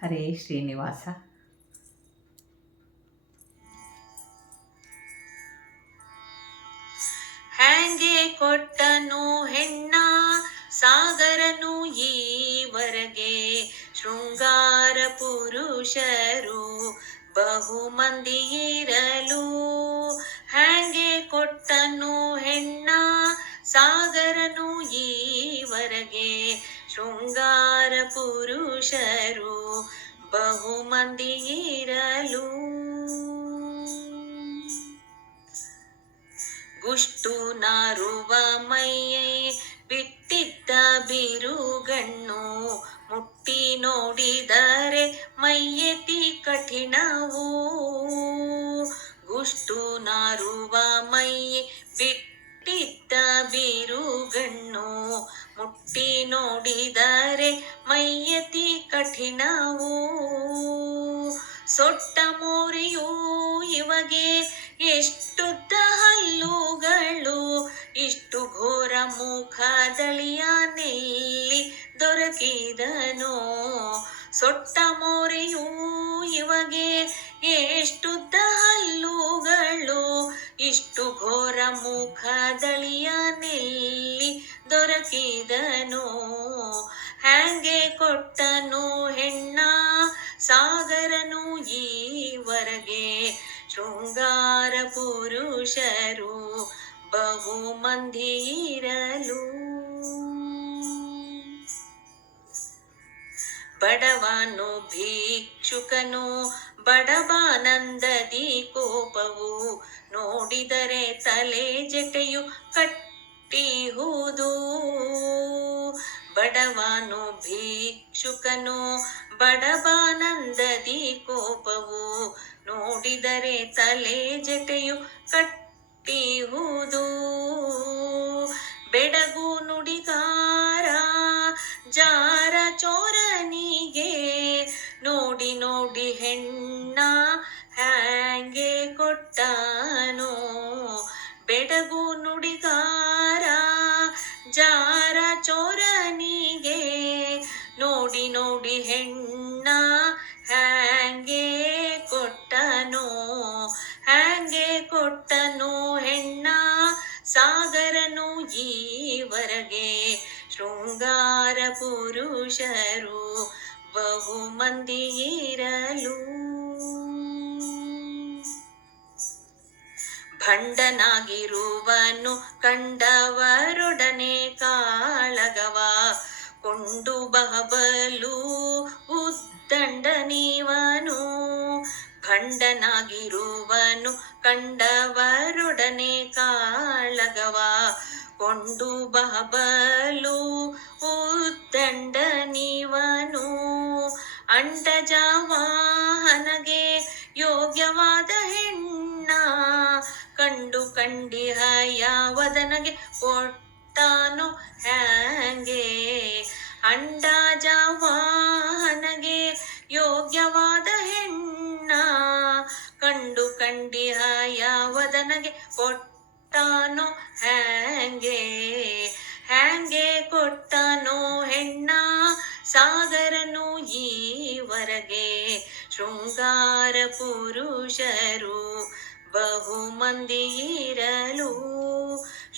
ಹರೇ ಶ್ರೀನಿವಾಸ. ಹ್ಯಾಂಗೆ ಕೊಟ್ಟನು ಹೆಣ್ಣ ಸಾಗರನು ಈವರೆಗೆ, ಶೃಂಗಾರ ಪುರುಷರು ಬಹು ಮಂದಿ ಇರಲು. ಹ್ಯಾಂಗೆ ಕೊಟ್ಟನು ಹೆಣ್ಣ ಸಾಗರನು ಈವರೆಗೆ, ಶೃಂಗಾರ ಪುರುಷರು ಬಹು ಮಂದಿ ಇರಲು. ಗುಷ್ಟು ನಾರುವ ಮೈಯೇ ಬಿಟ್ಟಿದ್ದ ಬಿರುಗಣ್ಣು, ಮುಟ್ಟಿ ನೋಡಿದರೆ ಮೈಯೆತಿ ಕಠಿಣವು. ಗುಷ್ಟು ನಾರುವ ಮೈಯೇ ಬಿಟ್ಟಿದ್ದ ಬಿರುಗಣ್ಣು, ಮುಟ್ಟಿ ನೋಡಿದರೆ ಮೈಯೆತಿ ಕಠಿಣವು. ಸೊಟ್ಟ ಮೋರಿಯೂ ಇವಗೆ ಎಷ್ಟುದ್ದ ಹಲ್ಲುಗಳು, ಇಷ್ಟು ಘೋರ ಮುಖದಳಿಯನೆಲ್ಲಿ ದೊರಕಿದನೋ. ಸೊಟ್ಟ ಮೋರೆಯೂ ಇವಗೆ ಎಷ್ಟುದ್ದ ಹಲ್ಲುಗಳು, ಇಷ್ಟು ಘೋರ ಮುಖದಳಿಯನೆಲ್ಲಿ ದೊರಕಿದನೋ. ಹ್ಯಾಂಗೆ ಕೊಟ್ಟನು ಹೆಣ್ಣ ಸಾಗರನು ಈವರೆಗೆ, ಶೃಂಗಾರ ಪುರುಷರು ಬಹು ಮಂದಿ ಇರಲು. ಬಡವನು ಭಿಕ್ಷುಕನು ಬಡವಾನಂದದಿ ಕೋಪವು, ನೋಡಿದರೆ ತಲೆ ಜಟೆಯು ಕಟ್ಟಿಹುದು. ಬಡವನು ಭಿಕ್ಷುಕನು ಬಡವಾನಂದದಿ ಕೋಪವು, ನೋಡಿದರೆ ತಲೆ ಜಟೆಯು ಕಟ್ಟಿಹುದು. ಬೆಡಗು ನುಡಿಗಾರ ಜಾರ ಚೋರನಿಗೆ, ನೋಡಿ ನೋಡಿ ಹೆಣ್ಣ ಹ್ಯಾಂಗೆ ಕೊಟ್ಟನೋ. ಬೆಡಗು ನುಡಿಗಾರ ಜಾರ ಚೋರನಿಗೆ, ನೋಡಿ ನೋಡಿ ಹೆಣ್ಣ ಹ್ಯಾಂಗೆ ಕೊಟ್ಟನೋ. ಹ್ಯಾಂಗೆ ಕೊಟ್ಟನು ಹೆಣ್ಣ ಸಾಗರನು ಈವರೆಗೆ, ಶೃಂಗಾರ ಪುರುಷರು ಬಹು ಮಂದಿ ಇರಲು. ಭಂಡನಾಗಿರುವನು ಕಂಡವರೊಡನೆ ಕಾಳಗವ, ಕೊಂಡು ಬಹಬಲು ಉದ್ದಂಡನಿವನು. ಭಂಡನಾಗಿರುವನು ಕಂಡವರೊಡನೆ ಕಾಳಗವ, ಕೊಂಡು ಬಹಬಲು ಉದ್ದಂಡನಿವನು. ಅಂಡಜವಾಹನಗೆ ಯೋಗ್ಯವಾದ ಹೆಣ್ಣ ಕಂಡು ಕಂಡಿಹ ಯಾವದನಗೆ ಕೊಟ್ಟಾನೋ ಹ್ಯಾಂಗೆ. ಅಂಡಜವಾಹನಗೆ ಯೋಗ್ಯವಾದ ಹೆಣ್ಣ ಕಂಡು ಕಂಡಿಹ ಯಾವದನಗೆ ಕೊಟ್ಟಾನೋ ಹ್ಯಾಂಗೆ. ಹ್ಯಾಂಗೆ ಕೊಟ್ಟನೋ ಹೆಣ್ಣ ಸಾಗರನು ಈವರೆಗೆ, ಶೃಂಗಾರ ಪುರುಷರು ಬಹು ಮಂದಿ ಇರಲು.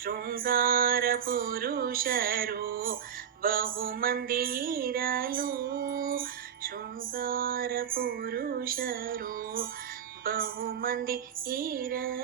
ಶೃಂಗಾರ ಪುರುಷರು ಬಹು ಮಂದಿ ಇರಲು. ಶೃಂಗಾರ ಪುರುಷರು ಬಹು ಮಂದಿ ಇರಲು.